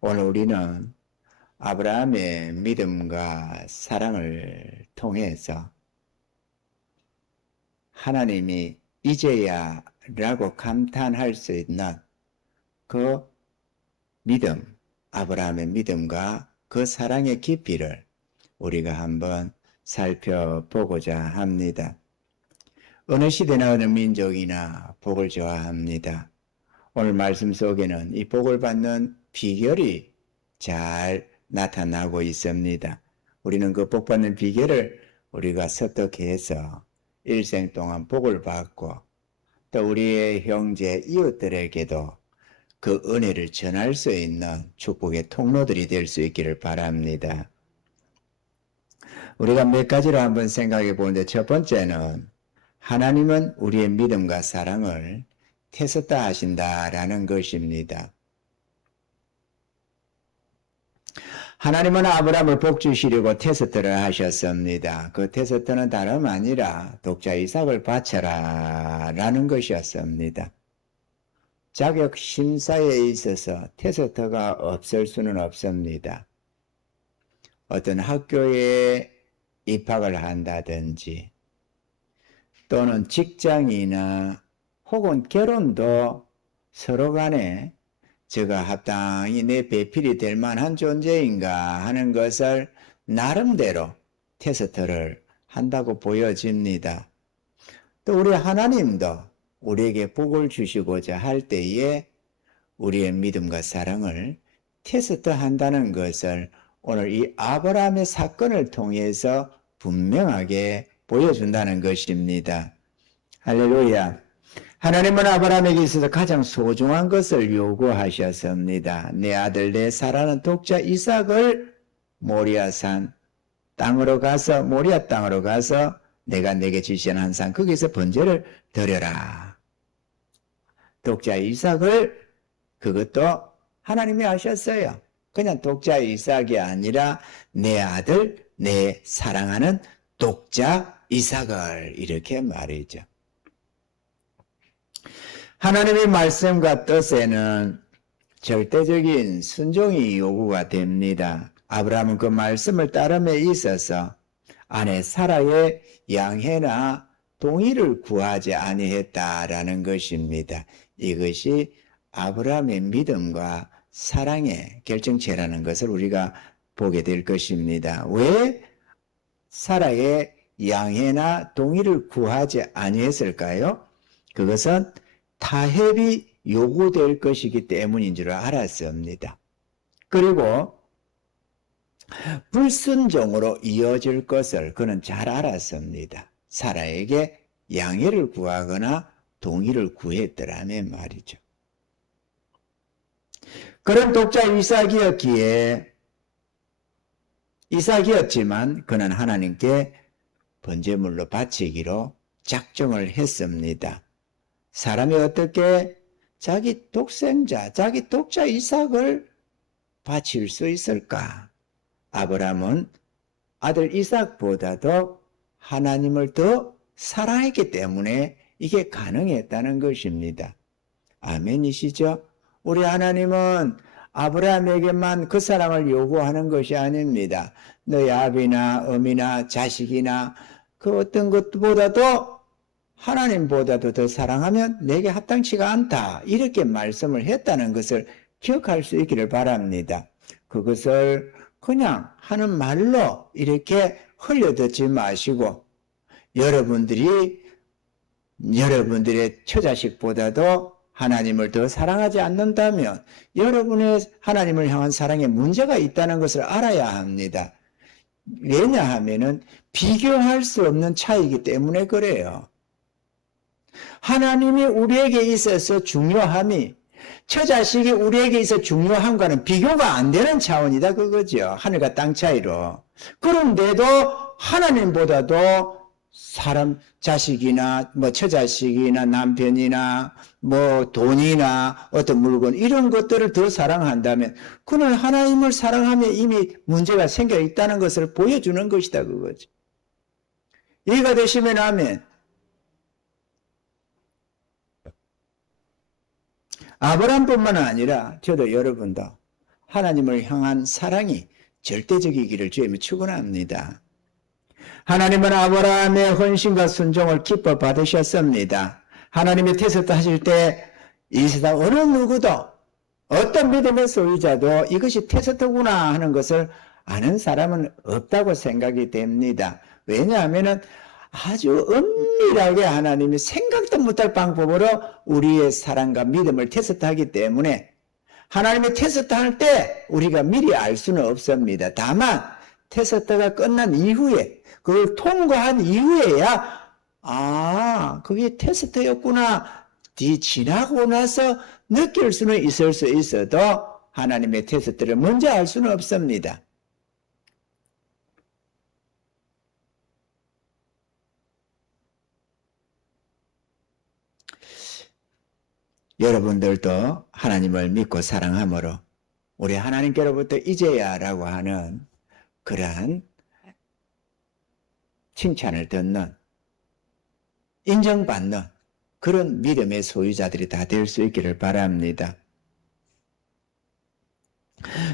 오늘 우리는 아브라함의 믿음과 사랑을 통해서 하나님이 이제야 라고 감탄할 수 있는 그 믿음, 아브라함의 믿음과 그 사랑의 깊이를 우리가 한번 살펴보고자 합니다. 어느 시대나 어느 민족이나 복을 좋아합니다. 오늘 말씀 속에는 이 복을 받는 비결이 잘 나타나고 있습니다. 우리는 그 복 받는 비결을 우리가 습득해서 일생 동안 복을 받고 또 우리의 형제 이웃들에게도 그 은혜를 전할 수 있는 축복의 통로들이 될 수 있기를 바랍니다. 우리가 몇 가지를 한번 생각해 보는데, 첫 번째는 하나님은 우리의 믿음과 사랑을 테스트 하신다라는 것입니다. 하나님은 아브라함을 복 주시려고 테스트를 하셨습니다. 그 테스트는 다름 아니라 독자 이삭을 바쳐라 라는 것이었습니다. 자격 심사에 있어서 테스트가 없을 수는 없습니다. 어떤 학교에 입학을 한다든지 또는 직장이나 혹은 결혼도 서로 간에 저가 합당히 내 배필이 될 만한 존재인가 하는 것을 나름대로 테스트를 한다고 보여집니다. 또 우리 하나님도 우리에게 복을 주시고자 할 때에 우리의 믿음과 사랑을 테스트한다는 것을 오늘 이 아브라함의 사건을 통해서 분명하게 보여준다는 것입니다. 할렐루야. 하나님은 아브라함에게 있어서 가장 소중한 것을 요구하셨습니다. 내 아들 내 사랑하는 독자 이삭을 모리아산 땅으로 가서 모리아 땅으로 가서 내가 내게 지시한 한 산 거기서 번제를 드려라. 독자 이삭을 그것도 하나님이 하셨어요. 그냥 독자 이삭이 아니라 내 아들 내 사랑하는 독자 이삭을 이렇게 말이죠. 하나님의 말씀과 뜻에는 절대적인 순종이 요구가 됩니다. 아브라함은 그 말씀을 따름에 있어서 아내 사라의 양해나 동의를 구하지 아니했다라는 것입니다. 이것이 아브라함의 믿음과 사랑의 결정체라는 것을 우리가 보게 될 것입니다. 왜 사라의 양해나 동의를 구하지 아니했을까요? 그것은 타협이 요구될 것이기 때문인 줄 알았습니다. 그리고 불순종으로 이어질 것을 그는 잘 알았습니다. 사라에게 양해를 구하거나 동의를 구했더라면 말이죠. 그런 독자 이삭이었지만 그는 하나님께 번제물로 바치기로 작정을 했습니다. 사람이 어떻게 자기 독생자, 자기 독자 이삭을 바칠 수 있을까? 아브라함은 아들 이삭보다도 하나님을 더 사랑했기 때문에 이게 가능했다는 것입니다. 아멘이시죠? 우리 하나님은 아브라함에게만 그 사랑을 요구하는 것이 아닙니다. 너희 아비나 어미나 자식이나 그 어떤 것보다도 하나님보다도 더 사랑하면 내게 합당치가 않다. 이렇게 말씀을 했다는 것을 기억할 수 있기를 바랍니다. 그것을 그냥 하는 말로 이렇게 흘려듣지 마시고 여러분들의 처자식보다도 하나님을 더 사랑하지 않는다면 여러분의 하나님을 향한 사랑에 문제가 있다는 것을 알아야 합니다. 왜냐하면 비교할 수 없는 차이이기 때문에 그래요. 하나님이 우리에게 있어서 중요함이 처자식이 우리에게 있어 중요함과는 비교가 안 되는 차원이다 그거죠. 하늘과 땅 차이로. 그런데도 하나님보다도 사람 자식이나 처자식이나 남편이나 돈이나 어떤 물건 이런 것들을 더 사랑한다면 그는 하나님을 사랑하며 이미 문제가 생겨 있다는 것을 보여주는 것이다 그거죠. 이해가 되시면 아멘. 아브라함뿐만 아니라 저도 여러분도 하나님을 향한 사랑이 절대적이기를 주님이 축원합니다. 하나님은 아브라함의 헌신과 순종을 기뻐 받으셨습니다. 하나님의 테스트 하실 때 이 세상 어느 누구도 어떤 믿음의 소유자도 이것이 테스트구나 하는 것을 아는 사람은 없다고 생각이 됩니다. 왜냐하면 아주 은밀하게 하나님이 생각도 못할 방법으로 우리의 사랑과 믿음을 테스트하기 때문에 하나님의 테스트할 때 우리가 미리 알 수는 없습니다. 다만 테스트가 끝난 이후에 그걸 통과한 이후에야 그게 테스트였구나 지나고 나서 느낄 수는 있을 수 있어도 하나님의 테스트를 먼저 알 수는 없습니다. 여러분들도 하나님을 믿고 사랑함으로 우리 하나님께로부터 이제야라고 하는 그러한 칭찬을 듣는 인정받는 그런 믿음의 소유자들이 다 될 수 있기를 바랍니다.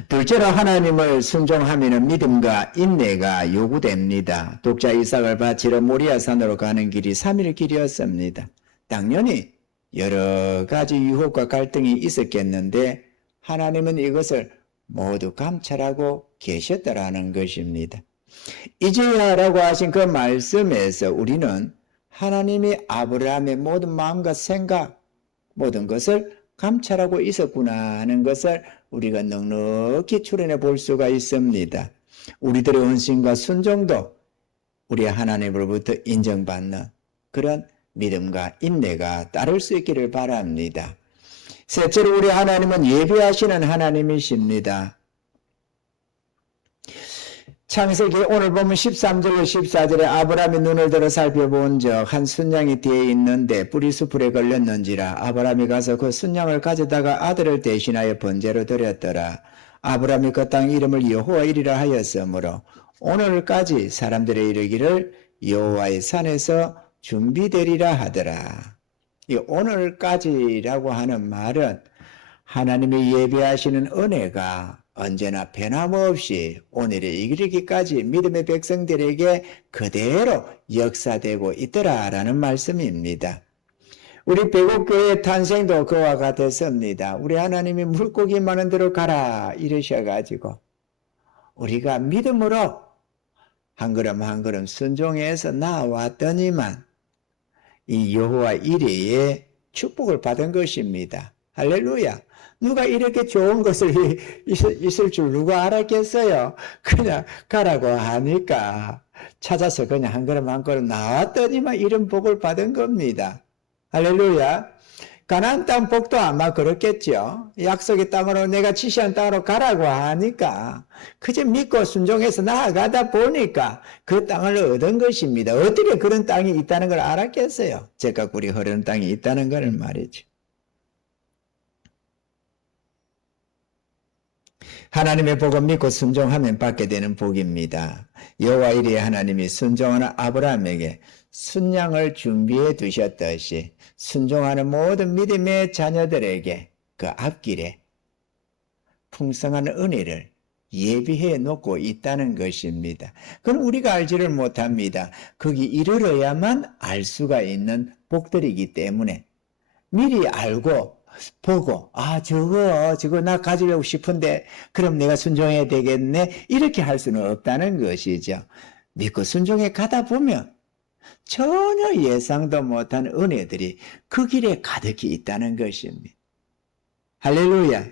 둘째로 하나님을 순종하면 믿음과 인내가 요구됩니다. 독자 이삭을 바치러 모리아 산으로 가는 길이 3일 길이었습니다. 당연히 여러 가지 유혹과 갈등이 있었겠는데 하나님은 이것을 모두 감찰하고 계셨다라는 것입니다. 이제야라고 하신 그 말씀에서 우리는 하나님이 아브라함의 모든 마음과 생각, 모든 것을 감찰하고 있었구나 하는 것을 우리가 넉넉히 추론해 볼 수가 있습니다. 우리들의 헌신과 순종도 우리 하나님으로부터 인정받는 그런 믿음과 인내가 따를 수 있기를 바랍니다. 셋째로 우리 하나님은 예비하시는 하나님이십니다. 창세기 오늘 보면 13절로 14절에 아브라함이 눈을 들어 살펴본 적 한 순양이 뒤에 있는데 뿌리 수풀에 걸렸는지라 아브라함이 가서 그 순양을 가져다가 아들을 대신하여 번제로 드렸더라. 아브라함이 그 땅 이름을 여호와이리라 하였으므로 오늘까지 사람들의 이르기를 여호와의 산에서 준비되리라 하더라. 이 오늘까지라고 하는 말은 하나님이 예비하시는 은혜가 언제나 변함없이 오늘에 이르기까지 믿음의 백성들에게 그대로 역사되고 있더라라는 말씀입니다. 우리 배국교회의 탄생도 그와 같았습니다. 우리 하나님이 물고기 많은 데로 가라 이러셔가지고 우리가 믿음으로 한 걸음 한 걸음 순종해서 나아왔더니만 이 여호와 이레의 축복을 받은 것입니다. 할렐루야. 누가 이렇게 좋은 것을 있을 줄 누가 알았겠어요? 그냥 가라고 하니까 찾아서 그냥 한 걸음 한 걸음 나왔더니만 이런 복을 받은 겁니다. 할렐루야. 가나안 땅 복도 아마 그렇겠죠. 약속의 땅으로 내가 지시한 땅으로 가라고 하니까 그저 믿고 순종해서 나아가다 보니까 그 땅을 얻은 것입니다. 어떻게 그런 땅이 있다는 걸 알았겠어요? 제가 꿀이 흐르는 땅이 있다는 걸 말이죠. 하나님의 복을 믿고 순종하면 받게 되는 복입니다. 여호와 이레 하나님이 순종하는 아브라함에게 순양을 준비해 두셨듯이 순종하는 모든 믿음의 자녀들에게 그 앞길에 풍성한 은혜를 예비해 놓고 있다는 것입니다. 그건 우리가 알지를 못합니다. 거기 이르러야만 알 수가 있는 복들이기 때문에 미리 알고 보고 저거 나 가지려고 싶은데 그럼 내가 순종해야 되겠네 이렇게 할 수는 없다는 것이죠. 믿고 순종해 가다 보면 전혀 예상도 못한 은혜들이 그 길에 가득히 있다는 것입니다. 할렐루야.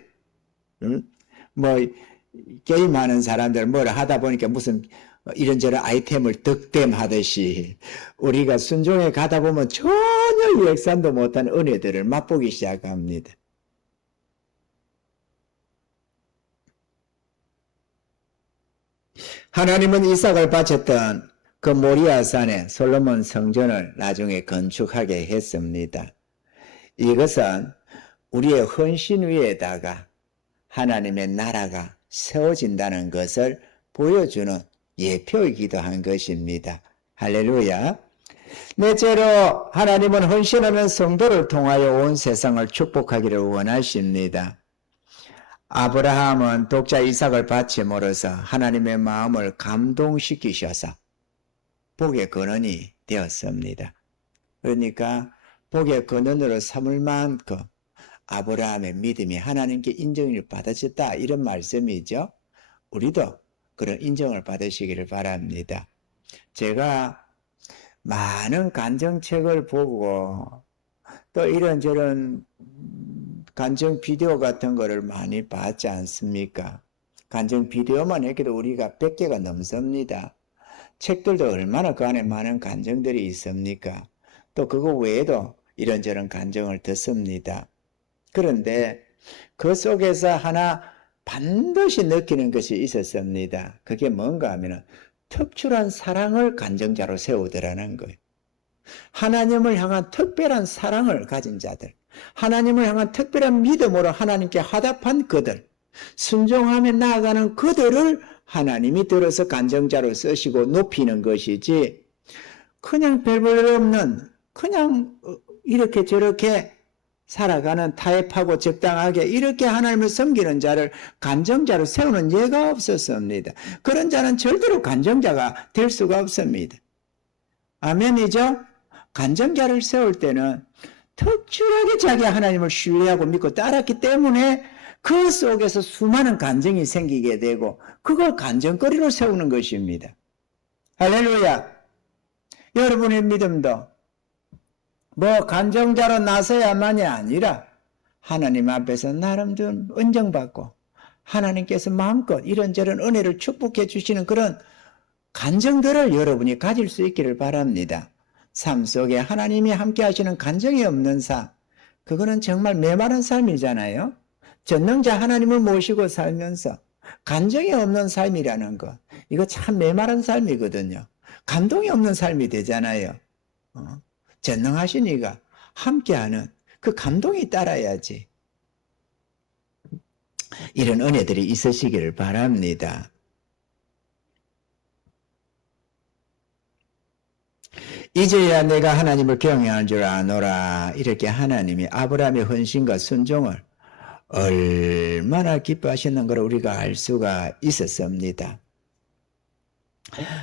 게임하는 사람들 뭐를 하다 보니까 무슨 이런저런 아이템을 득템하듯이 우리가 순종해 가다 보면 전혀 예상도 못한 은혜들을 맛보기 시작합니다. 하나님은 이삭을 바쳤던 그 모리아 산에 솔로몬 성전을 나중에 건축하게 했습니다. 이것은 우리의 헌신 위에다가 하나님의 나라가 세워진다는 것을 보여주는 예표이기도 한 것입니다. 할렐루야. 넷째로 하나님은 헌신하는 성도를 통하여 온 세상을 축복하기를 원하십니다. 아브라함은 독자 이삭을 바침으로써 하나님의 마음을 감동시키셔서 복의 근원이 되었습니다. 그러니까 복의 근원으로 삼을 만큼 아브라함의 믿음이 하나님께 인정을 받아졌다, 이런 말씀이죠. 우리도 그런 인정을 받으시기를 바랍니다. 제가 많은 간증책을 보고 또 이런저런 간증 비디오 같은 거를 많이 봤지 않습니까? 간증 비디오만 해도 우리가 100개가 넘습니다. 책들도 얼마나 그 안에 많은 간증들이 있습니까? 또 그거 외에도 이런저런 간증을 듣습니다. 그런데 그 속에서 하나 반드시 느끼는 것이 있었습니다. 그게 뭔가 하면 특출한 사랑을 간증자로 세우더라는 거예요. 하나님을 향한 특별한 사랑을 가진 자들, 하나님을 향한 특별한 믿음으로 하나님께 화답한 그들, 순종하며 나아가는 그들을 하나님이 들어서 간증자로 쓰시고 높이는 것이지, 그냥 별볼 없는, 그냥 이렇게 저렇게 살아가는 타협하고 적당하게 이렇게 하나님을 섬기는 자를 간증자로 세우는 예가 없었습니다. 그런 자는 절대로 간증자가 될 수가 없습니다. 아멘이죠? 간증자를 세울 때는 특출하게 자기 하나님을 신뢰하고 믿고 따랐기 때문에 그 속에서 수많은 간증이 생기게 되고 그걸 간증거리로 세우는 것입니다. 할렐루야. 여러분의 믿음도 뭐 간증자로 나서야만이 아니라 하나님 앞에서 나름대로 인정받고 하나님께서 마음껏 이런저런 은혜를 축복해 주시는 그런 간증들을 여러분이 가질 수 있기를 바랍니다. 삶 속에 하나님이 함께 하시는 간증이 없는 삶, 그거는 정말 메마른 삶이잖아요. 전능자 하나님을 모시고 살면서 간증이 없는 삶이라는 것, 이거 참 메마른 삶이거든요. 감동이 없는 삶이 되잖아요. 전능하신 이가 함께하는 그 감동이 따라야지. 이런 은혜들이 있으시기를 바랍니다. 이제야 내가 하나님을 경외하는 줄 아노라. 이렇게 하나님이 아브라함의 헌신과 순종을 얼마나 기뻐하시는 걸 우리가 알 수가 있었습니다.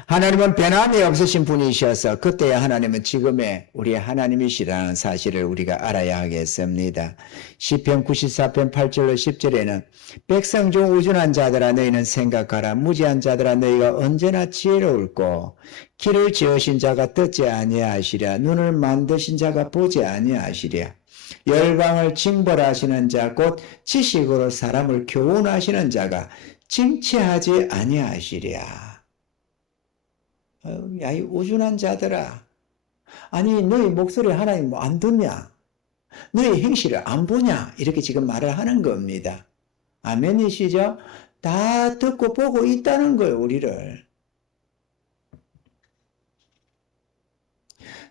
하나님은 변함이 없으신 분이셔서 그때야 하나님은 지금의 우리 하나님이시라는 사실을 우리가 알아야 하겠습니다. 시편 94편 8절로 10절에는 백성 중 우준한 자들아 너희는 생각하라. 무지한 자들아 너희가 언제나 지혜로울꼬. 길을 지으신 자가 듣지 아니하시랴. 눈을 만드신 자가 보지 아니하시랴. 열방을 징벌하시는 자 곧 지식으로 사람을 교훈하시는 자가 징치하지 아니하시랴. 야, 이 우준한 자들아. 아니, 너희 목소리 하나님 뭐 안 듣냐? 너희 행실을 안 보냐? 이렇게 지금 말을 하는 겁니다. 아멘이시죠? 다 듣고 보고 있다는 거예요, 우리를.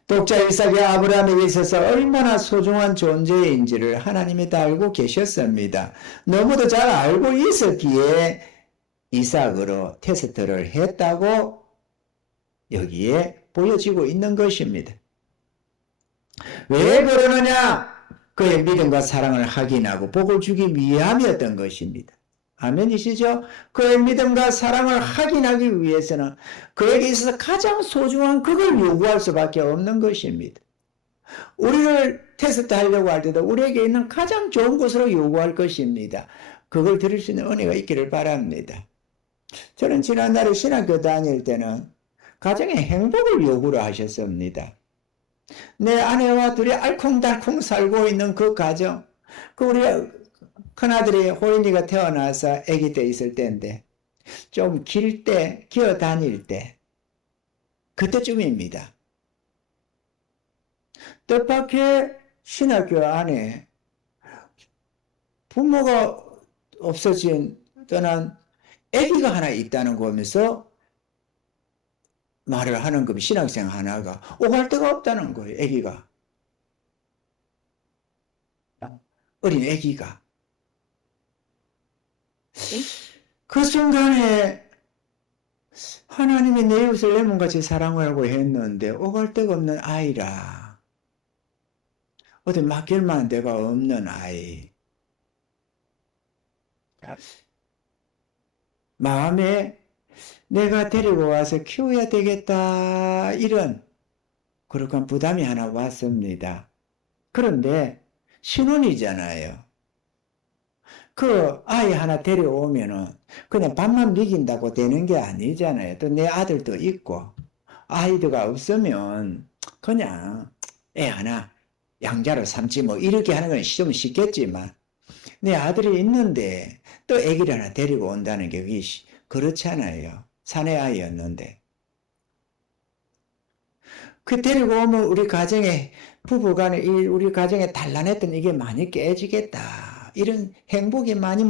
독자 이삭이 아브라함에게 있어서 얼마나 소중한 존재인지를 하나님이 다 알고 계셨습니다. 너무도 잘 알고 있었기에 이삭으로 테스트를 했다고 여기에 보여지고 있는 것입니다. 왜 그러느냐? 그의 믿음과 사랑을 확인하고 복을 주기 위함이었던 것입니다. 아멘이시죠? 그의 믿음과 사랑을 확인하기 위해서는 그에게 있어서 가장 소중한 그걸 요구할 수밖에 없는 것입니다. 우리를 테스트하려고 할 때도 우리에게 있는 가장 좋은 것으로 요구할 것입니다. 그걸 드릴 수 있는 은혜가 있기를 바랍니다. 저는 지난달에 신학교 다닐 때는 가정의 행복을 요구를 하셨습니다. 내 아내와 둘이 알콩달콩 살고 있는 그 가정, 그 우리 큰아들이 호인이가 태어나서 아기 때 있을 때인데 좀 길 때, 기어 다닐 때 그때쯤입니다. 뜻밖의 신학교 안에 부모가 없어진 떠난 아기가 하나 있다는 거 보면서 말을 하는 겁니다. 신학생 하나가 오갈 데가 없다는 거예요. 아기가. 어린 아기가. 그 순간에 하나님이 내 이웃을 내 몸같이 사랑하라고 했는데 오갈 데가 없는 아이라. 어디 맡길 만한 데가 없는 아이. 마음에 내가 데리고 와서 키워야 되겠다, 이런 그런 부담이 하나 왔습니다. 그런데 신혼이잖아요. 그 아이 하나 데려오면은 그냥 밥만 먹인다고 되는 게 아니잖아요. 또 내 아들도 있고, 아이들가 없으면 그냥 애 하나 양자로 삼지 뭐 이렇게 하는 건 좀 쉽겠지만, 내 아들이 있는데 또 아기를 하나 데리고 온다는 게 그렇잖아요. 사내 아이였는데. 그 데리고 오면 우리 가정에, 부부간에, 우리 가정에 단란했던 이게 많이 깨지겠다, 이런 행복이 많이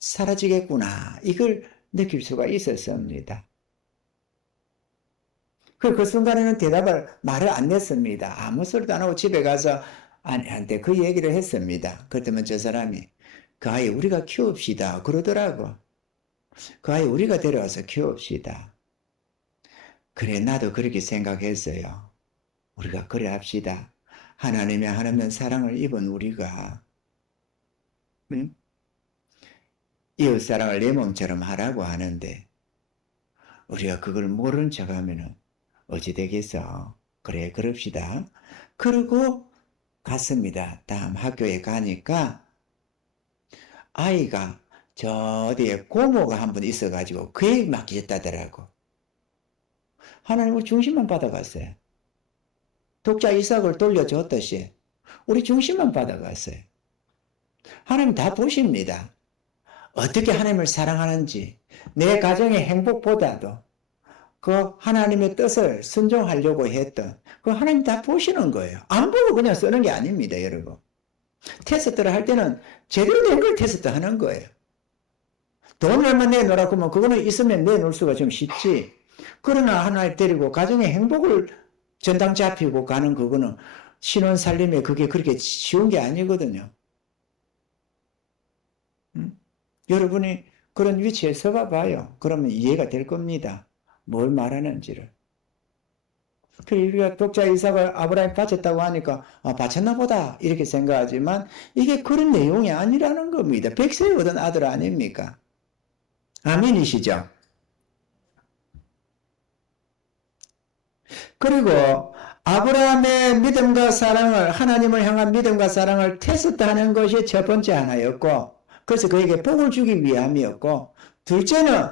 사라지겠구나, 이걸 느낄 수가 있었습니다. 그 순간에는 말을 안 냈습니다. 아무 소리도 안 하고 집에 가서 아내한테 그 얘기를 했습니다. 그랬더니 저 사람이 그 아이 우리가 키웁시다 그러더라고. 그 아이 우리가 데려와서 키웁시다. 그래, 나도 그렇게 생각했어요. 우리가 그래 합시다. 하나님의 하나님 사랑을 입은 우리가, 응? 이웃 사랑을 내 몸처럼 하라고 하는데 우리가 그걸 모른 척 하면은 어찌 되겠어. 그래, 그럽시다. 그러고 갔습니다. 다음 학교에 가니까 아이가 저 어디에 고모가 한 분 있어가지고 그에 맡기셨다더라고. 하나님 우리 중심만 받아갔어요. 독자 이삭을 돌려줬듯이 우리 중심만 받아갔어요. 하나님 다 보십니다. 어떻게 하나님을 사랑하는지, 내 가정의 행복보다도 그 하나님의 뜻을 순종하려고 했던 그 하나님 다 보시는 거예요. 안 보고 그냥 쓰는 게 아닙니다, 여러분. 테스트를 할 때는 제대로 된 걸 테스트 하는 거예요. 돈 얼마 내놓으라고 하면 그거는 있으면 내놓을 수가 좀 쉽지. 그러나 하나님 데리고 가정의 행복을 전당 잡히고 가는 그거는 신혼 살림에 그게 그렇게 쉬운 게 아니거든요. 여러분이 그런 위치에 서봐 봐요. 그러면 이해가 될 겁니다. 뭘 말하는지를. 우리가 독자 이삭을 아브라함이 바쳤다고 하니까 바쳤나 보다 이렇게 생각하지만 이게 그런 내용이 아니라는 겁니다. 백세에 얻은 아들 아닙니까? 아멘이시죠? 그리고 아브라함의 믿음과 사랑을, 하나님을 향한 믿음과 사랑을 테스트하는 것이 첫 번째 하나였고, 그래서 그에게 복을 주기 위함이었고, 둘째는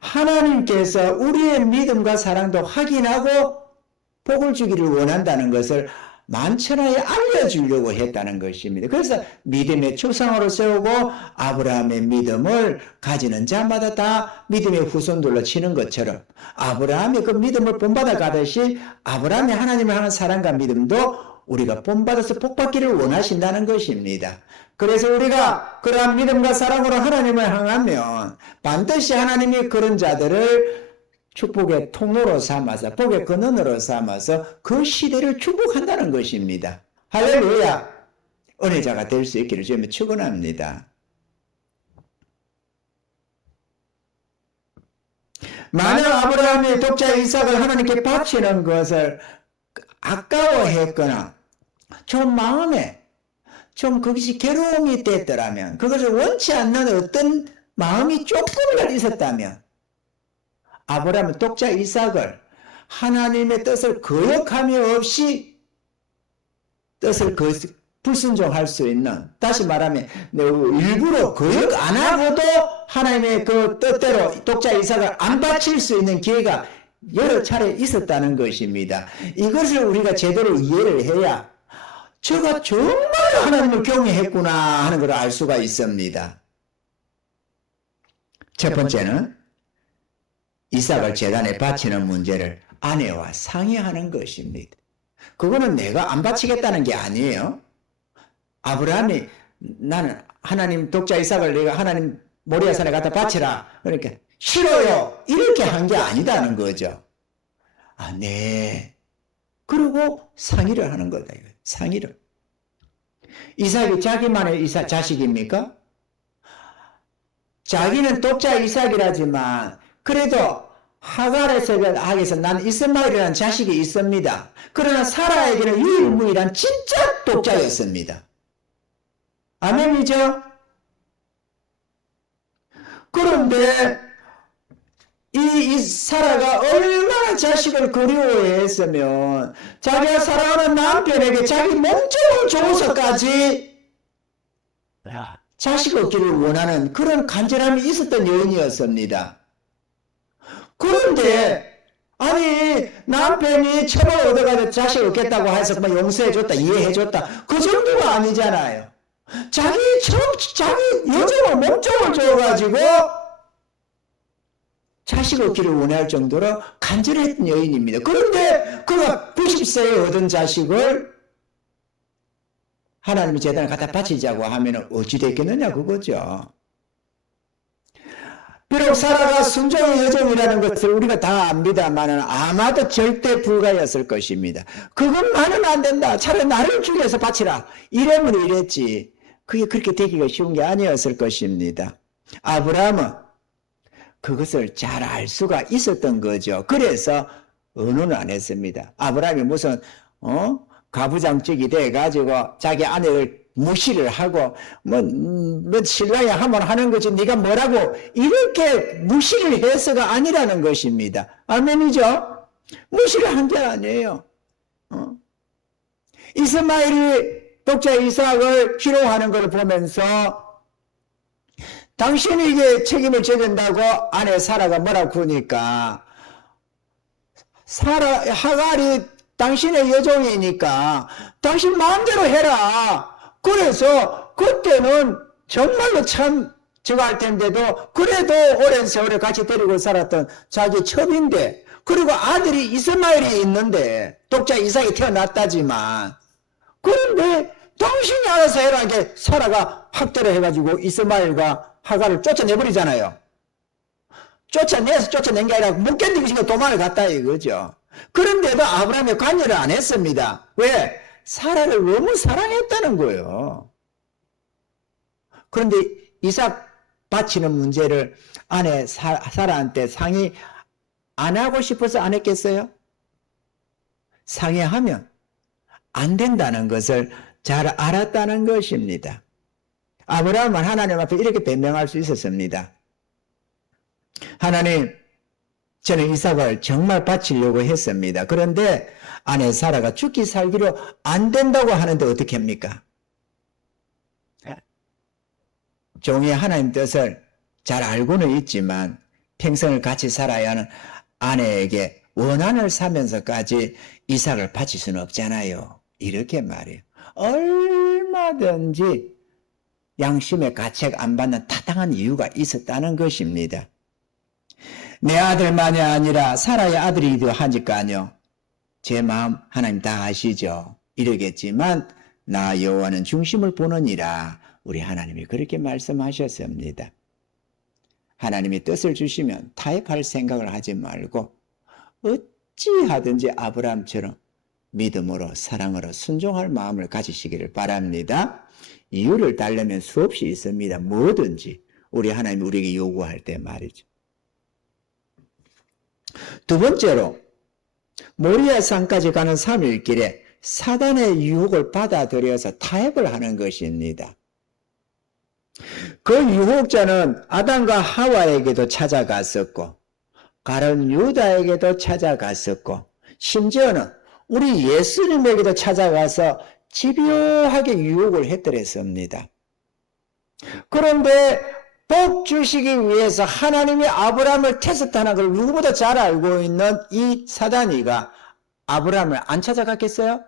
하나님께서 우리의 믿음과 사랑도 확인하고 복을 주기를 원한다는 것을 만천하에 알려주려고 했다는 것입니다. 그래서 믿음의 추상으로 세우고 아브라함의 믿음을 가지는 자마다 다 믿음의 후손들로 치는 것처럼 아브라함의 그 믿음을 본받아 가듯이 아브라함의 하나님을 향한 사랑과 믿음도 우리가 본받아서 복받기를 원하신다는 것입니다. 그래서 우리가 그러한 믿음과 사랑으로 하나님을 향하면 반드시 하나님이 그런 자들을 축복의 통로로 삼아서, 복의 근원으로 삼아서 그 시대를 축복한다는 것입니다. 할렐루야! 은혜자가 될 수 있기를 주님을 축원합니다. 만약 아브라함이 독자 이삭을 하나님께 바치는 것을 아까워했거나 좀 마음에 좀 그것이 괴로움이 됐더라면, 그것을 원치 않는 어떤 마음이 조금이라도 있었다면 아브라함은 독자 이삭을 하나님의 뜻을 거역함이 없이 뜻을 불순종할 수 있는, 다시 말하면 일부러 거역 안 하고도 하나님의 그 뜻대로 독자 이삭을 안 바칠 수 있는 기회가 여러 차례 있었다는 것입니다. 이것을 우리가 제대로 이해를 해야 저가 정말 하나님을 경외했구나 하는 걸 알 수가 있습니다. 첫 번째는 이삭을 제단에 바치는 문제를 아내와 상의하는 것입니다. 그거는 내가 안 바치겠다는 게 아니에요. 아브라함이 나는 하나님 독자 이삭을 내가 하나님 모리아산에 갖다 바치라 그러니까 싫어요 이렇게 한 게 아니다는 거죠. 네. 그리고 상의를 하는 거다. 상의를. 이삭이 자기만의 자식입니까? 자기는 독자 이삭이라지만 그래도 하갈에서 난 이스마엘이라는 자식이 있습니다. 그러나 사라에게는 유일무이한 진짜 독자였습니다. 아멘이죠? 그런데 이 사라가 얼마나 자식을 그리워했으면 자기가 사랑하는 남편에게 자기 몸종을 줘서까지 자식 얻기를 원하는 그런 간절함이 있었던 여인이었습니다. 그런데 아니 남편이 처벌 얻어가지고 자식 얻겠다고 해서 뭐 용서해줬다 이해해줬다 그 정도가 아니잖아요. 자기 여자가 몸종을 줘가지고 자식 얻기를 원할 정도로 간절했던 여인입니다. 그런데 그가 90세에 얻은 자식을 하나님의 재단에 갖다 바치자고 하면 어찌 됐겠느냐 그거죠. 비록 사라가 순종의 여정이라는 것을 우리가 다 압니다만 아마도 절대 불가였을 것입니다. 그것만은 안 된다. 차라리 나를 죽여서 바치라. 이러면 이랬지. 그게 그렇게 되기가 쉬운 게 아니었을 것입니다. 아브라함은 그것을 잘 알 수가 있었던 거죠. 그래서 언호는 안 했습니다. 아브라함이 무슨 가부장적이 돼가지고 자기 아내를 무시를 하고 뭐 신랑이 하면 하는 거지 네가 뭐라고 이렇게 무시를 해서가 아니라는 것입니다. 아멘이죠? 무시를 한 게 아니에요. 이스마엘이 독자 이삭을 희롱하는 걸 보면서 당신이 이게 책임을 져야 된다고 아내 사라가 뭐라고 그러니까 하갈이 당신의 여종이니까 당신 마음대로 해라. 그래서 그때는 정말로 참 저거 할 텐데도 그래도 오랜 세월을 같이 데리고 살았던 자기 첩인데 그리고 아들이 이스마엘이 있는데 독자 이삭이 태어났다지만 그런데 당신이 알아서 해라 이게 사라가 학대를 해가지고 이스마엘과 하갈을 쫓아내버리잖아요. 쫓아낸 게 아니라 못 견디고 도망을 갔다 이거죠. 그런데도 아브라함이 관여를 안 했습니다. 왜? 사라를 너무 사랑했다는 거예요. 그런데 이삭 바치는 문제를 아내 사라한테 상의 안 하고 싶어서 안 했겠어요? 상의하면 안 된다는 것을 잘 알았다는 것입니다. 아브라함은 하나님 앞에 이렇게 변명할 수 있었습니다. 하나님, 저는 이삭을 정말 바치려고 했습니다. 그런데 아내 사라가 죽기 살기로 안 된다고 하는데 어떻게 합니까? 종이 하나님 뜻을 잘 알고는 있지만 평생을 같이 살아야 하는 아내에게 원한을 사면서까지 이삭을 바칠 수는 없잖아요. 이렇게 말해요. 얼마든지 양심의 가책 안 받는 타당한 이유가 있었다는 것입니다. 내 아들만이 아니라 사라의 아들이기도 하니까요. 제 마음 하나님 다 아시죠. 이러겠지만 나 여호와는 중심을 보느니라. 우리 하나님이 그렇게 말씀하셨습니다. 하나님이 뜻을 주시면 타협할 생각을 하지 말고 어찌하든지 아브라함처럼 믿음으로 사랑으로 순종할 마음을 가지시기를 바랍니다. 이유를 달려면 수없이 있습니다. 뭐든지 우리 하나님이 우리에게 요구할 때 말이죠. 두 번째로 모리아 산까지 가는 3일 길에 사단의 유혹을 받아들여서 타협을 하는 것입니다. 그 유혹자는 아담과 하와에게도 찾아갔었고 가룟 유다에게도 찾아갔었고 심지어는 우리 예수님에게도 찾아가서 집요하게 유혹을 했더랬습니다. 그런데 복 주시기 위해서 하나님이 아브라함을 테스트하는 걸 누구보다 잘 알고 있는 이 사단이가 아브라함을 안 찾아갔겠어요?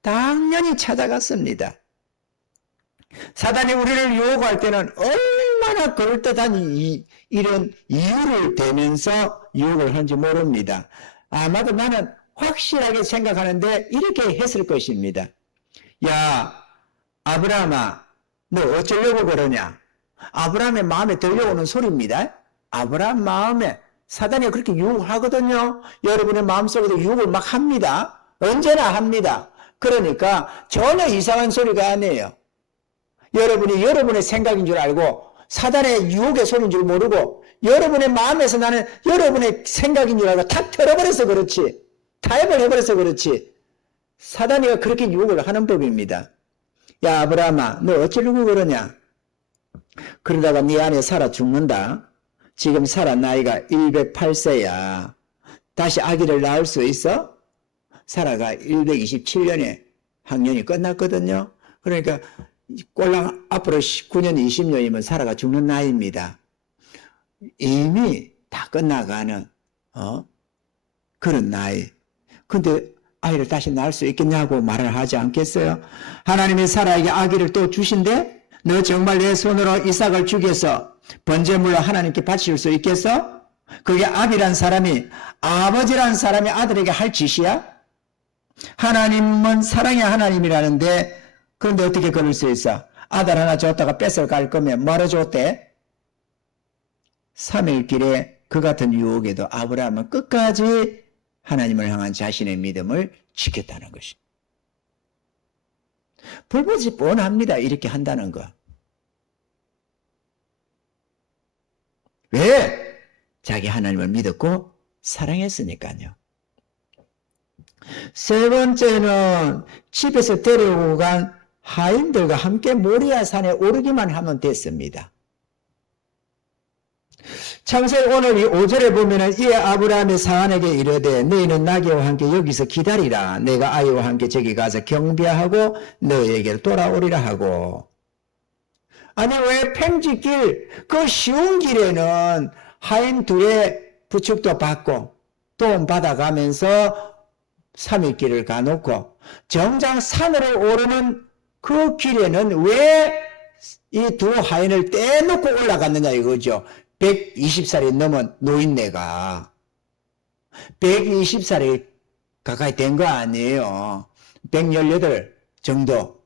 당연히 찾아갔습니다. 사단이 우리를 유혹할 때는 얼마나 그럴듯한 이런 이유를 대면서 유혹을 하는지 모릅니다. 아마도 나는 확실하게 생각하는데 이렇게 했을 것입니다. 야, 아브라함아, 너 어쩌려고 그러냐? 아브라함의 마음에 들려오는 소리입니다. 아브라함 마음에 사단이 그렇게 유혹을 하거든요. 여러분의 마음속에도 유혹을 막 합니다. 언제나 합니다. 그러니까 전혀 이상한 소리가 아니에요. 여러분이 여러분의 생각인 줄 알고 사단의 유혹의 소리인 줄 모르고 여러분의 마음에서 나는 여러분의 생각인 줄 알고 탁 틀어버려서 그렇지. 타협을 해버려서 그렇지. 사단이가 그렇게 유혹을 하는 법입니다. 야 아브라함아 너 어쩌려고 그러냐? 그러다가 네 안에 살아 죽는다. 지금 살아 나이가 108세야. 다시 아기를 낳을 수 있어? 살아가 127년에 학년이 끝났거든요. 그러니까 꼴랑 앞으로 19년, 20년이면 살아가 죽는 나이입니다. 이미 다 끝나가는 그런 나이. 근데 아이를 다시 낳을 수 있겠냐고 말을 하지 않겠어요? 하나님이 사라에게 아기를 또 주신대? 너 정말 내 손으로 이삭을 죽여서 번제물로 하나님께 바칠 수 있겠어? 그게 아비란 사람이, 아버지란 사람이 아들에게 할 짓이야? 하나님은 사랑의 하나님이라는데, 그런데 어떻게 그럴 수 있어? 아들 하나 줬다가 뺏어갈 거면 뭐로 줬대? 3일 길에 그 같은 유혹에도 아브라함은 끝까지 하나님을 향한 자신의 믿음을 지켰다는 것입니다. 불법이 뻔합니다. 이렇게 한다는 거. 왜? 자기 하나님을 믿었고 사랑했으니까요. 세 번째는 집에서 데려오고 간 하인들과 함께 모리아 산에 오르기만 하면 됐습니다. 창세기 오늘 이 5절에 보면은 이에 아브라함이 사안에게 이르되 너희는 나귀와 함께 여기서 기다리라. 내가 아이와 함께 저기 가서 경배하고 너희에게로 돌아오리라 하고. 아니 왜 평지길 그 쉬운 길에는 하인 둘의 부축도 받고 도움 받아가면서 3일 길을 가놓고 정작 산으로 오르는 그 길에는 왜 이 두 하인을 떼놓고 올라갔느냐 이거죠. 120살이 넘은 노인네가 120살이 가까이 된 거 아니에요. 118 정도.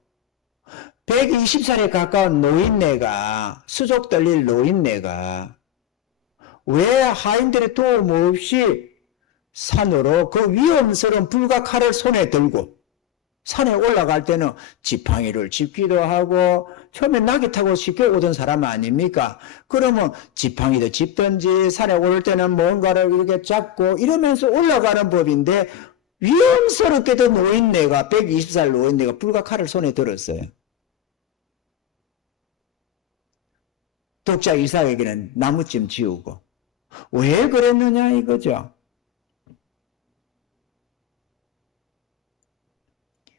120살에 가까운 노인네가, 수족 떨릴 노인네가 왜 하인들의 도움 없이 산으로 그 위험스러운 불과 칼을 손에 들고 산에 올라갈 때는 지팡이를 짚기도 하고 처음에 나귀 타고 쉽게 오던 사람 아닙니까? 그러면 지팡이도 짚든지 산에 오를 때는 뭔가를 이렇게 잡고 이러면서 올라가는 법인데 위험스럽게도 노인네가 120살 노인네가 불과 칼을 손에 들었어요. 독자 이삭에게는 나무쯤 지우고 왜 그랬느냐 이거죠.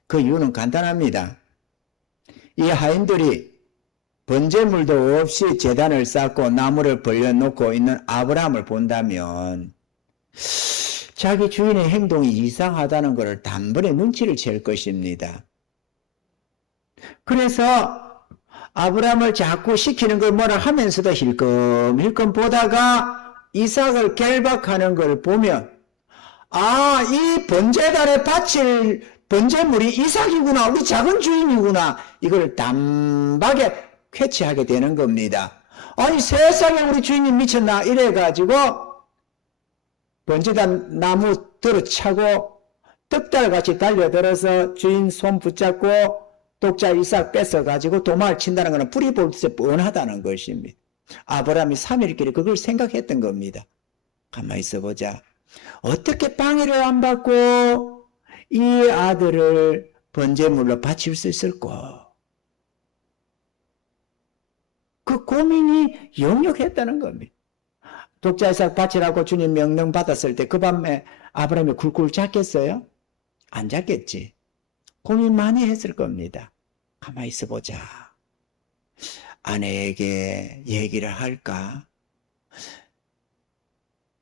그 이유는 간단합니다. 이 하인들이 번제물도 없이 제단을 쌓고 나무를 벌려놓고 있는 아브라함을 본다면 자기 주인의 행동이 이상하다는 것을 단번에 눈치를 챌 것입니다. 그래서 아브라함을 자꾸 시키는 걸 뭐라 하면서도 힐끔힐끔 보다가 이삭을 결박하는 걸 보면 이 번제단에 바칠 번제물이 이삭이구나, 우리 작은 주인이구나, 이걸 단박에 캐치하게 되는 겁니다. 아니 세상에 우리 주인이 미쳤나 이래가지고 번제단 나무 들어차고 떡달같이 달려들어서 주인 손 붙잡고 독자 이삭 뺏어가지고 도망을 친다는 것은 불이 볼 때 뻔하다는 것입니다. 아브라함이 3일길에 그걸 생각했던 겁니다. 가만히 있어보자. 어떻게 방해를 안 받고 이 아들을 번제물로 바칠 수 있을까? 그 고민이 역력했다는 겁니다. 독자 이삭 바치라고 주님 명령 받았을 때 그 밤에 아브라함이 굴굴 잤겠어요? 안 잤겠지. 고민 많이 했을 겁니다. 가만히 있어보자. 아내에게 얘기를 할까?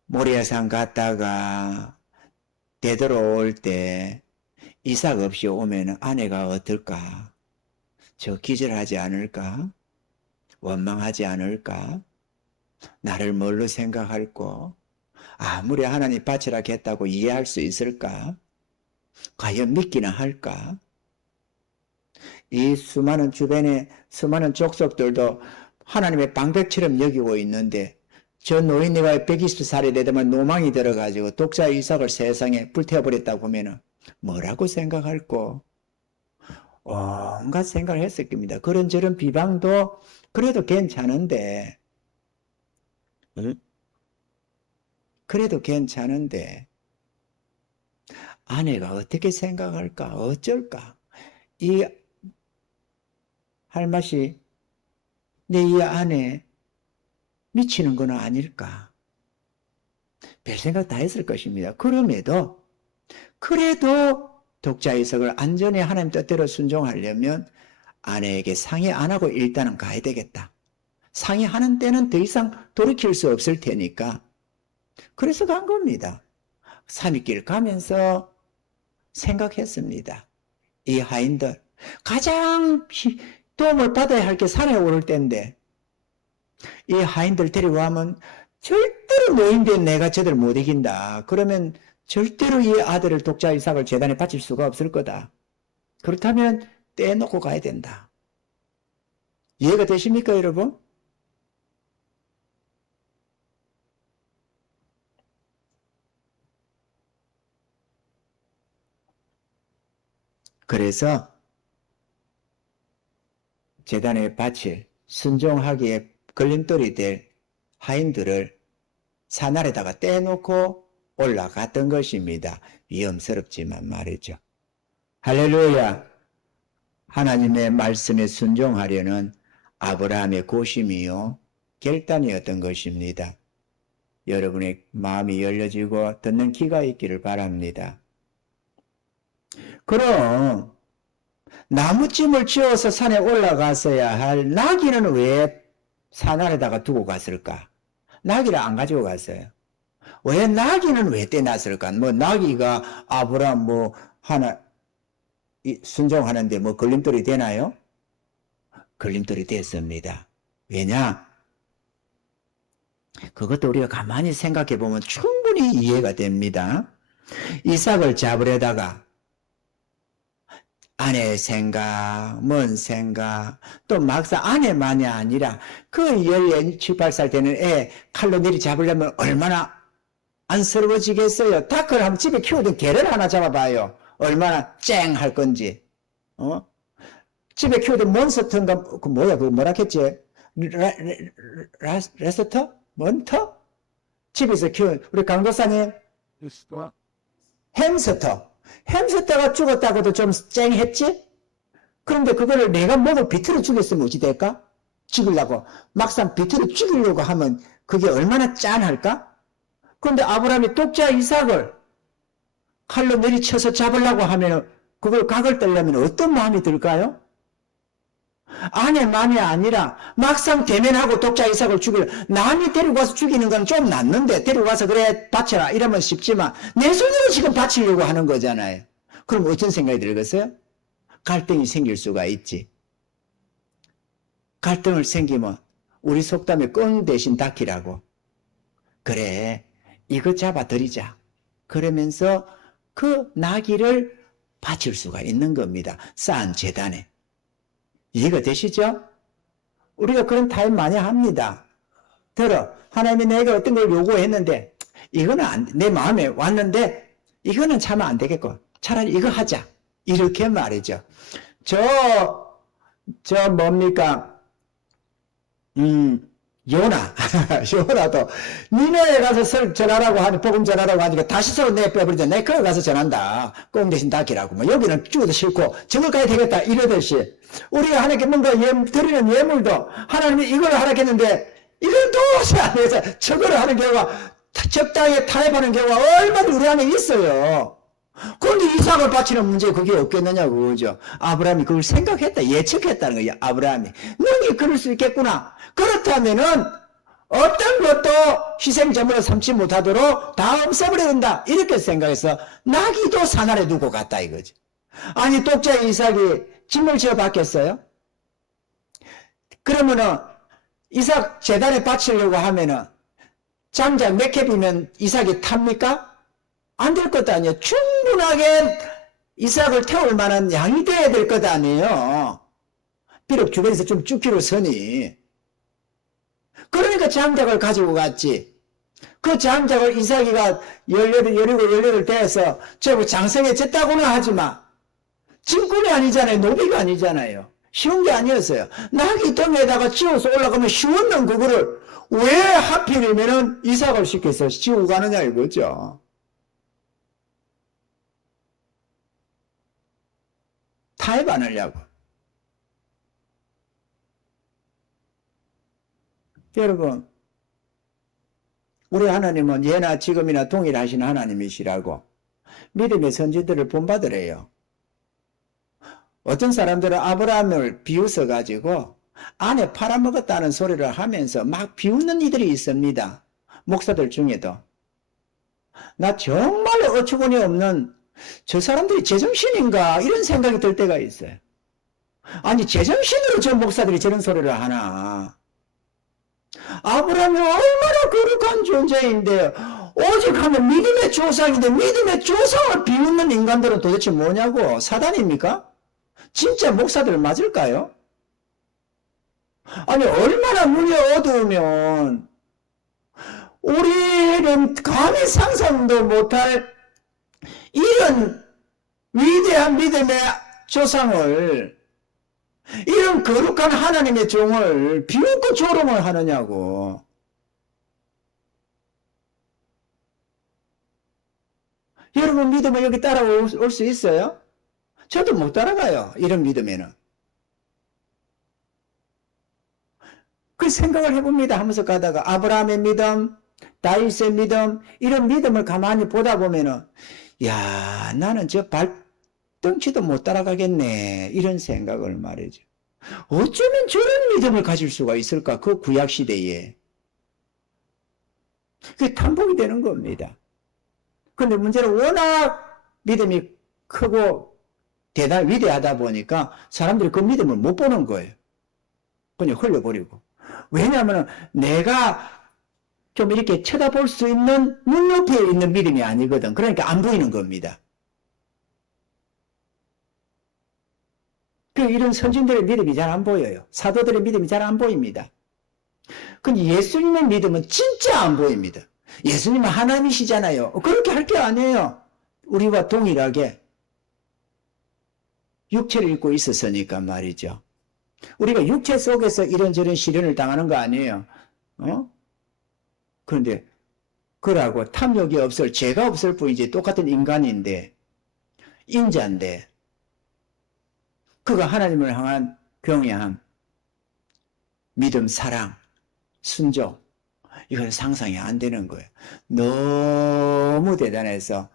모리아산 갔다가 되돌아올 때 이삭 없이 오면 아내가 어떨까? 저 기절하지 않을까? 원망하지 않을까? 나를 뭘로 생각할까? 아무리 하나님 바치라 했다고 이해할 수 있을까? 과연 믿기는 할까? 이 수많은 주변의 수많은 족속들도 하나님의 방백처럼 여기고 있는데 저 노인네가 120살이 되면 노망이 들어가지고 독자 이삭을 세상에 불태워버렸다고 하면 뭐라고 생각할꼬? 온갖 생각을 했을 겁니다. 그런저런 비방도 그래도 괜찮은데 그래도 괜찮은데 아내가 어떻게 생각할까? 어쩔까? 이 할맛이 내 이 아내 미치는 건 아닐까? 별 생각 다 했을 것입니다. 그래도 독자이석을 안전히 하나님 뜻대로 순종하려면 아내에게 상의 안 하고 일단은 가야 되겠다. 상의하는 때는 더 이상 돌이킬 수 없을 테니까. 그래서 간 겁니다. 3일길 가면서 생각했습니다. 이 하인들, 가장 도움을 받아야 할 게 산에 오를 때인데, 이 하인들 데리고가면 절대로 노인된 내가 저들 못 이긴다. 그러면 절대로 이 아들을 독자 이삭을 재단에 바칠 수가 없을 거다. 그렇다면 떼놓고 가야 된다. 이해가 되십니까, 여러분? 그래서 재단에 바칠 순종하기에 걸림돌이 될 하인들을 산 아래다가 떼놓고 올라갔던 것입니다. 위험스럽지만 말이죠. 할렐루야. 하나님의 말씀에 순종하려는 아브라함의 고심이요 결단이었던 것입니다. 여러분의 마음이 열려지고 듣는 귀가 있기를 바랍니다. 그럼 나무찜을 지어서 산에 올라갔어야 할 나귀는 왜 산 아래다가 두고 갔을까? 나귀를 안 가지고 갔어요. 왜 나귀는 왜 떼놨을까? 뭐 나귀가 아브라함 뭐 하나 순종하는데 뭐 걸림돌이 되나요? 걸림돌이 됐습니다. 왜냐? 그것도 우리가 가만히 생각해 보면 충분히 이해가 됩니다. 이삭을 잡으려다가 아내의 생각, 뭔 생각, 또 막상 아내만이 아니라 그 17, 8살 되는 애 칼로 내리 잡으려면 얼마나 안쓰러워지겠어요. 닭을 한번 집에 키우던 개를 하나 잡아봐요. 얼마나 쨍 할 건지. 집에 키우던 몬스터인가, 그거 뭐라 했지? 레스터? 몬터? 집에서 키운, 우리 강도사님? 햄스터. 햄스터가 죽었다고도 좀 쨍했지? 그런데 그거를 내가 목을 비틀어 죽였으면 어찌 될까? 죽이려고. 막상 비틀어 죽이려고 하면 그게 얼마나 짠할까? 그런데 아브라함이 독자 이삭을 칼로 내리쳐서 잡으려고 하면 그걸 각을 떼려면 어떤 마음이 들까요? 아내만이 아니라 막상 대면하고 독자 이삭을 죽이려 남이 데리고 가서 죽이는 건 좀 낫는데 데리고 가서 그래 바쳐라 이러면 쉽지만 내 손으로 지금 바치려고 하는 거잖아요. 그럼 어떤 생각이 들겠어요? 갈등이 생길 수가 있지. 갈등을 생기면 우리 속담에 꽁 대신 닭이라고. 그래 이거 잡아드리자. 그러면서 그 나귀를 바칠 수가 있는 겁니다. 쌓은 재단에. 이해가 되시죠? 우리가 그런 타임 많이 합니다. 하나님이 내가 어떤 걸 요구했는데 이거는 내 마음에 왔는데 이거는 참 안 되겠고 차라리 이거 하자. 이렇게 말이죠. 뭡니까? 요나도 니네에 가서 전하라고 하니 복음 전하라고 하니까 다시 서로 내빼버리자. 내 거기 가서 전한다. 꽁 대신 닭이라고. 뭐 여기는 죽어도 싫고 저걸 가야 되겠다. 이러듯이 우리가 하나님께 뭔가 드리는 예물도 하나님이 이걸 하라겠는데 이걸 도저히 안 해서 저걸 하는 경우가 적당히 타협하는 경우가 얼마나 우리 안에 있어요. 그런데 이삭을 바치는 문제 그게 없겠느냐고 그죠. 아브라함이 그걸 생각했다. 예측했다는 거예요. 아브라함이 너희 그럴 수 있겠구나. 그렇다면은 어떤 것도 희생제물을 삼지 못하도록 다 없애버려야 된다. 이렇게 생각해서 나귀도 산 아래 두고 갔다 이거죠. 아니 독자 이삭이 짐을 지어 받겠어요? 그러면은 이삭 재단에 바치려고 하면은 장작 몇 캡이면 이삭이 탑니까? 안 될 것도 아니에요. 충분하게 이삭을 태울 만한 양이 돼야 될 것 아니에요. 비록 주변에서 좀 쭈기로 서니. 그러니까 장작을 가지고 갔지. 그 장작을 이삭이가 17 대에서 저거 장성에 졌다고는 하지만 짐꾼이 아니잖아요. 노비가 아니잖아요. 쉬운 게 아니었어요. 나귀 등에다가 지어서 올라가면 쉬웠는 그거를 왜 하필이면은 이삭을 시켜서 지우고 가느냐 이거죠. 타협 안 하려고. 여러분, 우리 하나님은 예나 지금이나 동일하신 하나님이시라고 믿음의 선지들을 본받으래요. 어떤 사람들은 아브라함을 비웃어 가지고 안에 팔아먹었다는 소리를 하면서 막 비웃는 이들이 있습니다. 목사들 중에도. 나 정말 어처구니 없는 저 사람들이 제정신인가 이런 생각이 들 때가 있어요. 아니 제정신으로 저 목사들이 저런 소리를 하나. 아브라함이 얼마나 거룩한 존재인데 오직 하면 믿음의 조상인데 믿음의 조상을 비웃는 인간들은 도대체 뭐냐고. 사단입니까? 진짜 목사들 맞을까요? 아니 얼마나 눈이 어두우면 우리는 감히 상상도 못할 이런 위대한 믿음의 조상을, 이런 거룩한 하나님의 종을 비웃고 조롱을 하느냐고. 여러분 믿으면 여기 따라올 수 있어요? 저도 못 따라가요. 이런 믿음에는. 그 생각을 해봅니다. 하면서 가다가 아브라함의 믿음, 다윗의 믿음, 이런 믿음을 가만히 보다 보면은 야, 나는 저 발등치도 못 따라가겠네. 이런 생각을 말이죠. 어쩌면 저런 믿음을 가질 수가 있을까? 그 구약 시대에. 그게 탐복이 되는 겁니다. 근데 문제는 워낙 믿음이 크고 위대하다 보니까 사람들이 그 믿음을 못 보는 거예요. 그냥 흘려버리고. 왜냐하면 내가 좀 이렇게 쳐다볼 수 있는 눈높이에 있는 믿음이 아니거든. 그러니까 안 보이는 겁니다. 이런 선진들의 믿음이 잘 안 보여요. 사도들의 믿음이 잘 안 보입니다. 근데 예수님의 믿음은 진짜 안 보입니다. 예수님은 하나님이시잖아요. 그렇게 할 게 아니에요. 우리와 동일하게 육체를 입고 있었으니까 말이죠. 우리가 육체 속에서 이런저런 시련을 당하는 거 아니에요. 그런데 그러고 탐욕이 없을, 죄가 없을 뿐이지 똑같은 인간인데, 인자인데, 그가 하나님을 향한 경외함, 믿음, 사랑, 순종, 이건 상상이 안 되는 거예요. 너무 대단해서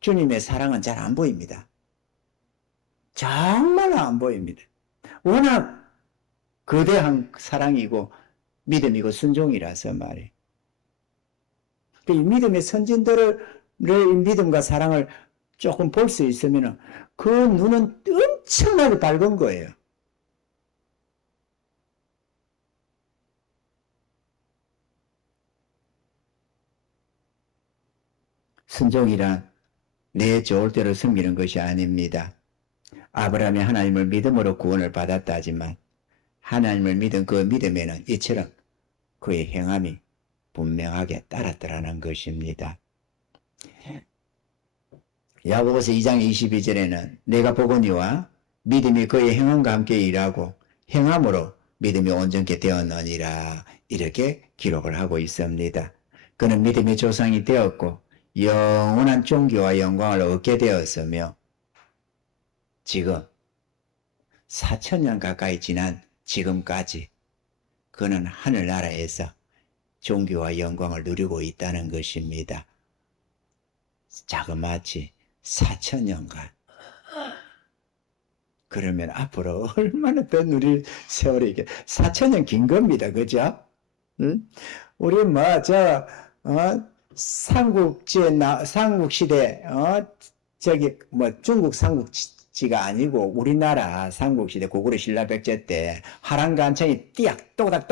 주님의 사랑은 잘 안 보입니다. 정말로 안 보입니다. 워낙 거대한 사랑이고 믿음이고 순종이라서 말이에요. 이 믿음의 선진들의 믿음과 사랑을 조금 볼 수 있으면 그 눈은 엄청나게 밝은 거예요. 순종이란 내 좋을 대로 섬기는 것이 아닙니다. 아브라함이 하나님을 믿음으로 구원을 받았다지만 하나님을 믿은 그 믿음에는 이처럼 그의 행함이 분명하게 따랐더라는 것입니다. 야고보서 2장 22절에는 내가 보거니와 믿음이 그의 행함과 함께 일하고 행함으로 믿음이 온전케 되었느니라, 이렇게 기록을 하고 있습니다. 그는 믿음의 조상이 되었고 영원한 존귀와 영광을 얻게 되었으며 지금 4,000년 가까이 지난 지금까지 그는 하늘나라에서 존귀와 영광을 누리고 있다는 것입니다. 자그마치 4,000년간. 그러면 앞으로 얼마나 더 누릴 세월이 이게 4,000년 긴 겁니다. 그죠? 응? 우리 삼국시대, 중국 삼국지가 아니고 우리나라 삼국시대 고구려 신라백제 때 하란간청이 띠약 또그닥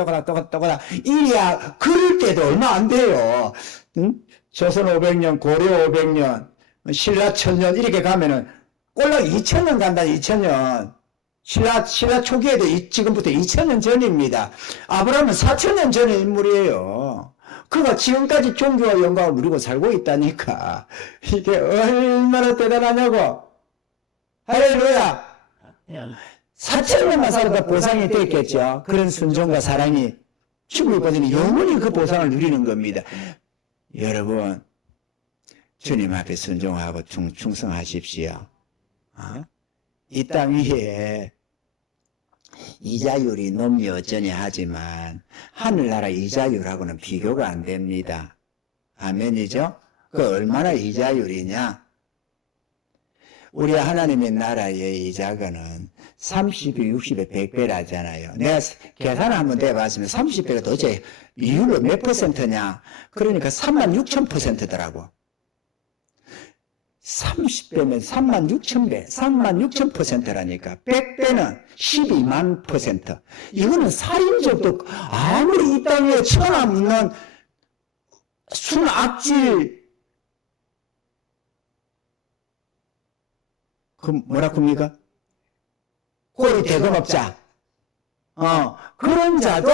이야 그럴 때도 얼마 안 돼요. 응? 조선 500년, 고려 500년, 신라 1000년 이렇게 가면은 꼴랑 2000년 간다. 2000년. 신라 초기에도 지금부터 2000년 전입니다. 아브라함은 4000년 전의 인물이에요. 그가 지금까지 존귀와 영광을 누리고 살고 있다니까. 이게 얼마나 대단하냐고. 할렐루야. 4000년만 살아도 보상이 됐겠죠. 그런 순종과 사랑이 죽을 것은 영원히 그 보상을 누리는 겁니다. 여러분, 주님 앞에 순종하고 충성하십시오. 이 땅 위에 이자율이 높니 어쩌니 하지만 하늘나라 이자율하고는 비교가 안 됩니다. 아멘이죠? 그 얼마나 이자율이냐? 우리 하나님의 나라의 이자가는 30이 60에 100배라잖아요. 내가 계산을 한번 해봤으면 30배가 도대체 이율로 몇 %냐? 그러니까 36,000%더라고. 30배면 36,000배, 36,000%라니까. 100배는 12만 %. 이거는 살인적도 아무리 이 땅에 천없는 순악질, 그 뭐라 합니까? 고리 대금업자. 그런 자도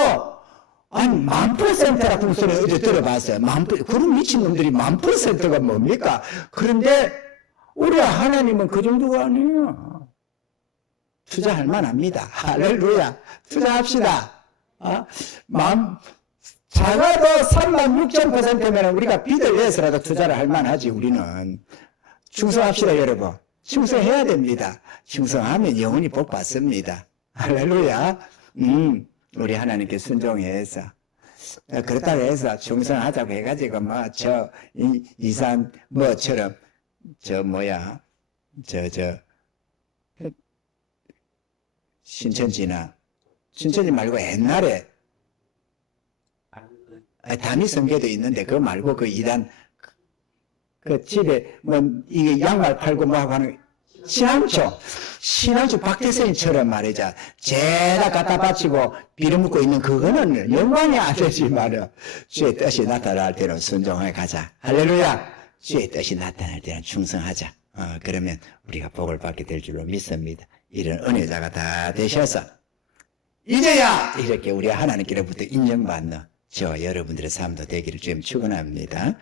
아니 10,000%라고 소리 어제 들어봤어요. 그런 미친놈들이 10,000%가 뭡니까? 그런데 우리 하나님은 그 정도가 아니에요. 투자할 만합니다. 할렐루야. 투자합시다. 작아도 36,000%면 우리가 빚을 내서라도 투자를 할 만하지. 우리는 충성합시다, 여러분. 충성해야 됩니다. 충성하면 영원히 복 받습니다. 할렐루야. 우리 하나님께 순종해서. 그렇다고 해서 충성하자고 해가지고, 이산, 뭐처럼, 신천지 말고 옛날에, 단위 성계도 있는데, 그거 말고 그 이단, 그 집에 이게 양말 팔고 하고 하는 신앙초 박태생처럼 말이죠. 죄다 갖다 바치고 빌어먹고 있는 그거는 영광이 안 되지 말이야. 주의 뜻이 나타날 때는 순종해 가자. 할렐루야. 주의 뜻이 나타날 때는 충성하자. 그러면 우리가 복을 받게 될 줄로 믿습니다. 이런 은혜자가 다 되셔서 이제야 이렇게 우리 하나님께로부터 인정받는 저와 여러분들의 삶도 되기를 주님 축원합니다.